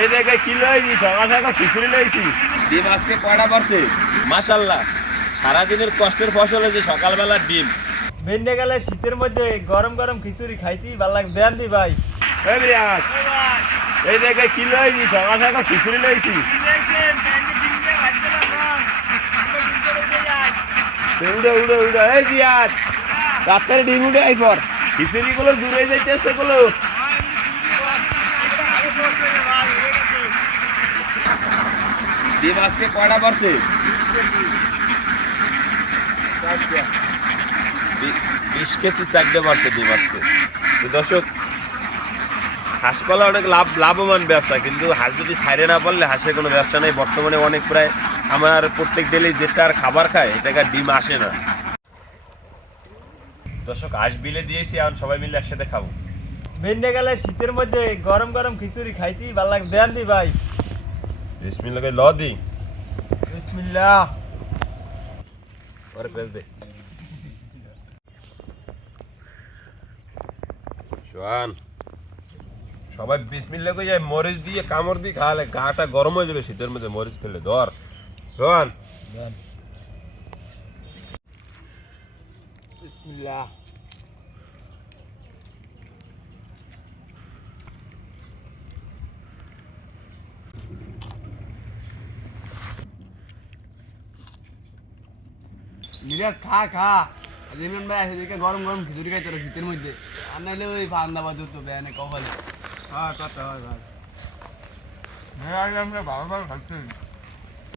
এই জায়গায় কি লইছি সকাল সকাল খিচুড়ি লইছি। ডিম আজকে কয়টা পড়ছে? মাশাআল্লাহ, সারাদিনের কষ্টের ফসল হয়েছে সকালবেলা ডিম। ভেন্ডে গেলে শীতের মধ্যে গরম গরম খিচুড়ি খাইতেই ভালো লাগে। দেন দি ভাই। এই বিরাট, এই জায়গায় কি লইছি সকাল সকাল খিচুড়ি লইছি। উড়ে উড়ে উড়ে এই বিরাট, রাতের ডিম উড়ে আইপর খিচুড়ি গুলো দূরে যাইতেছে গুলো। ডিম আজকে কয়টা পড়ছে? 20 কেজি চারটে পড়ছে ডিম আজকে। তো দর্শক, হাঁস পালা অনেক লাভবান ব্যবসা, কিন্তু হাঁস যদি ছাইরে না পারলে হাঁসের কোনো ব্যবসা নেই। বর্তমানে অনেক প্রায় আমার প্রত্যেক ডেলি যেটার খাবার খায় এটাকার ডিম আসে না। দর্শক, হাঁস বিলে দিয়েছি, এখন সবাই মিলে একসাথে খাবো। ভেন্ডে গেলে শীতের মধ্যে গরম গরম খিচুড়ি খাইতেই ভালো লাগে। দেন দি ভাই। বিসমিল্লাহ ল দি। বিসমিল্লাহ। আরে বেশ দে শোয়ান, সবাই বিসমিল্লাহ কই যায়, মরিচ দিয়ে কামড় দিয়ে খাওয়ালে গাটা গরম হয়ে যাবে শীতের মধ্যে মরিচ খেলে। ধর শোয়ান। বিসমিল্লাহ। মিরাজ খা খা। যেমন ভাই এদিকে গরম গরম খিচুড়ি খাইতে হবে শীতের মধ্যে। আর নাইলে ওই ফান্দা বাদ তো বেয়ানে কপালে। হ্যাঁ কথা হয় ভাই। হ্যাঁ আমরা ভালো ভালো খাচ্ছি।